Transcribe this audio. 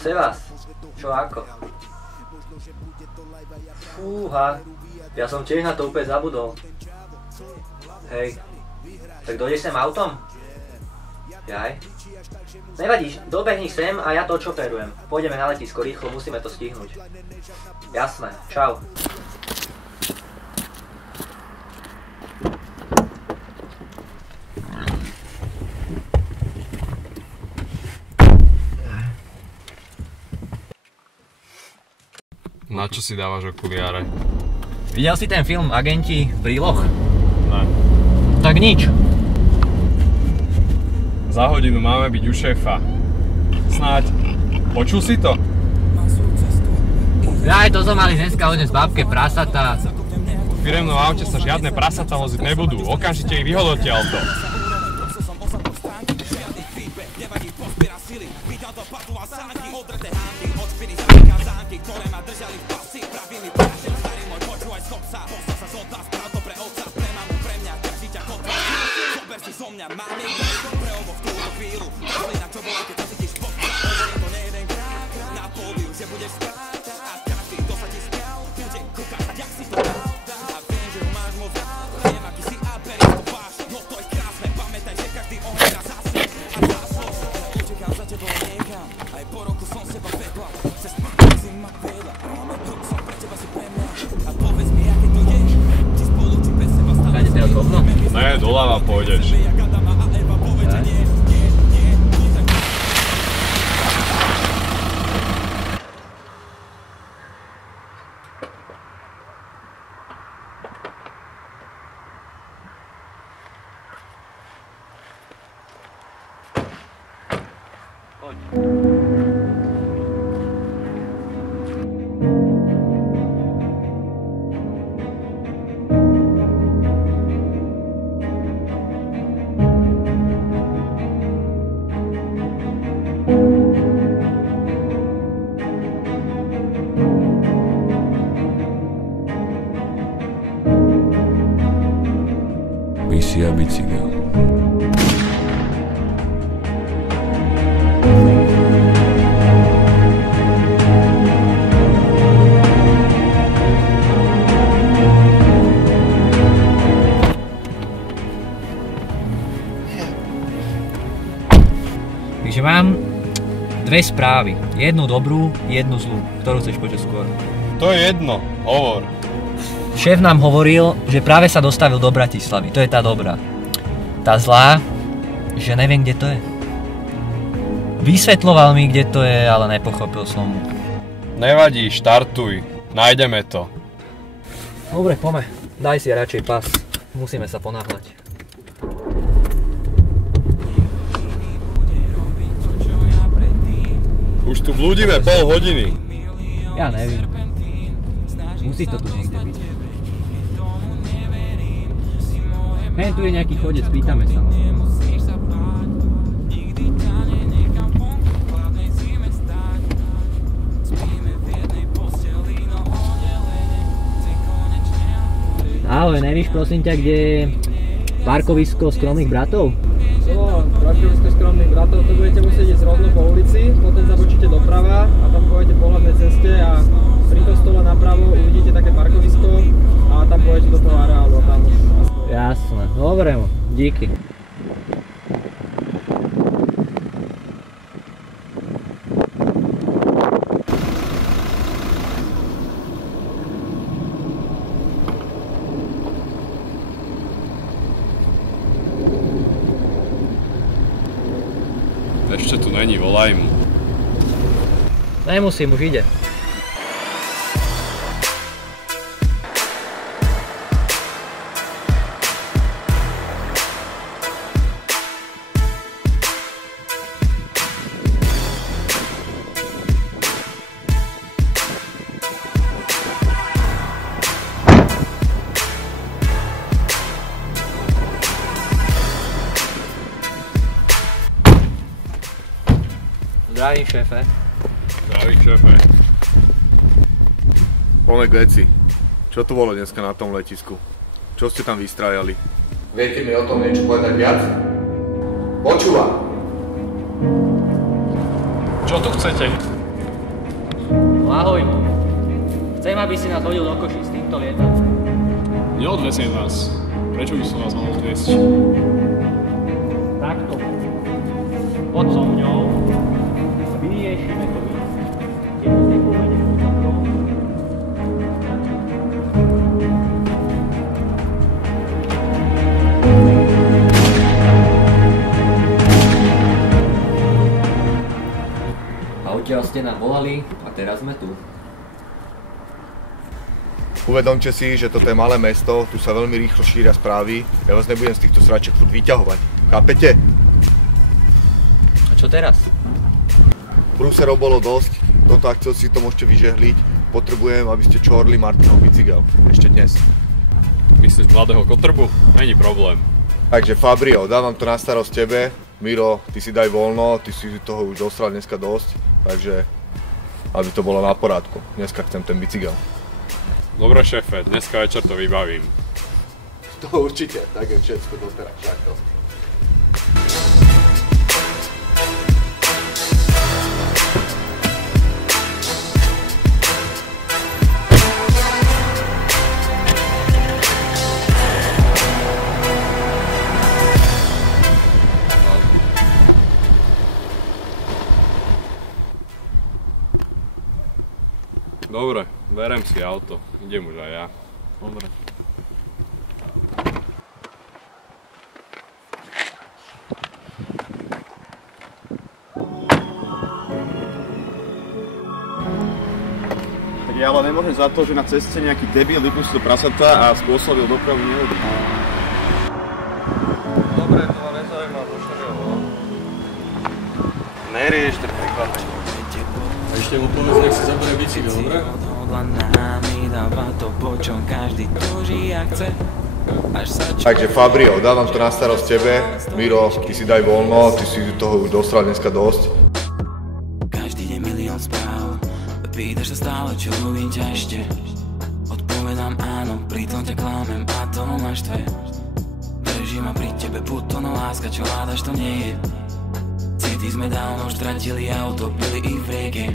Sebas, čo ako? Fúha, ja som tiež na to úplne zabudol. Hej, tak dojdeš sem autom? Jaj. Nevadí, dobehni sem a ja to čoperujem. Pôjdeme na letisko rýchlo, musíme to stihnúť. Jasné, čau. Na čo si dávaš okuliare? Videl si ten film Agenti príloh? Ne. Tak nič. Za hodinu máme byť u šéfa. Snáď. Počul si to? Aj to som mali dneska odnes babke prasatá. V firemnom aute sa žiadne prasatá voziť nebudú. Okamžite ich vyhod odtiaľto. Ne, doľava pôjdeš. Misia bicykel. Takže mám dve správy. Jednu dobrú, jednu zlú. Ktorú chceš počuť skôr? To je jedno, hovor. Šéf nám hovoril, že práve sa dostavil do Bratislavy. To je tá dobrá. Tá zlá, že neviem, kde to je. Vysvetľoval mi, kde to je, ale nepochopil som mu. Nevadí, štartuj. Nájdeme to. Dobre, poďme. Daj si radšej pas. Musíme sa ponáhľať. Už tu blúdime pol hodiny. Ja neviem. Musí to tu niekde byť. Hej, tu je nejaký chodec, pýtame sa. Ahoj, nevíš prosím ťa, kde je parkovisko Skromných bratov? No, parkovisko Skromných bratov, to budete musieť ísť rovno po ulici, potom zabočíte doprava a tam pôjdete po hlavnej ceste a pri kostole napravo uvidíte také parkovisko a tam pôjdete do toho areálu a tam už. Jasné, dobre, díky. Ešte tu není, volaj mu. Nemusím, už ide. Zdravím, šéfe. Zdravím, šéfe. Poďme k veci. Čo tu bolo dneska na tom letisku? Čo ste tam vystrájali? Viete mi o tom niečo povedať viac? Počúvam. Čo tu chcete? No ahoj. Chcem, aby si nás hodil do koší s týmto lietadlom. Neodveziem vás. Prečo by som vás mal odviesť? Takto. Poď so mňou a vyriešime to. Keď to nepovedem po tomto. A odtiaľ ste nám volali a teraz sme tu. Uvedomte si, že toto je malé mesto, tu sa veľmi rýchlo šíria správy. Ja vás nebudem z týchto sračiek furt vyťahovať. Chápete? A čo teraz? Prúserov bolo dosť, toto ak si to môžete vyžehliť. Potrebujem, aby ste čorli Martinov bicykel. Ešte dnes. Myslíš mladého kotrbu? Není problém. Takže Fabrio, dávam to na starosť tebe. Miro, ty si daj voľno, ty si toho už dostal dneska dosť. Takže, aby to bolo na porádku. Dneska chcem ten bicykel. Dobre šéfe, dneska večer to vybavím. To určite, tak je všetko doteraz, však. Dobre, berem si auto. Idem už aj ja. Dobre. Tak ja ale nemôžem za to, že na ceste nejaký debil vypustil prasatá a spôsobil dopravu nehodu. Dobre, to ma nezaujíma, poštaril. Nerieš, tak prekladne. A ešte mu povedz, nech si zaberie bicykel, dobre? Takže Fabrio, dávam to na starosť tebe. Miro, ty si daj voľno, ty si toho už dostal dneska dosť. Každý deň milión správ, pýtaš sa stále, čo robím ťa ešte. Odpovedám áno, pritom ťa klamem a to naštve. Drží ma pri tebe puto, no láska, čo hľadaš, to nie je. City sme dávno už stratili auto, pili ich v rieke.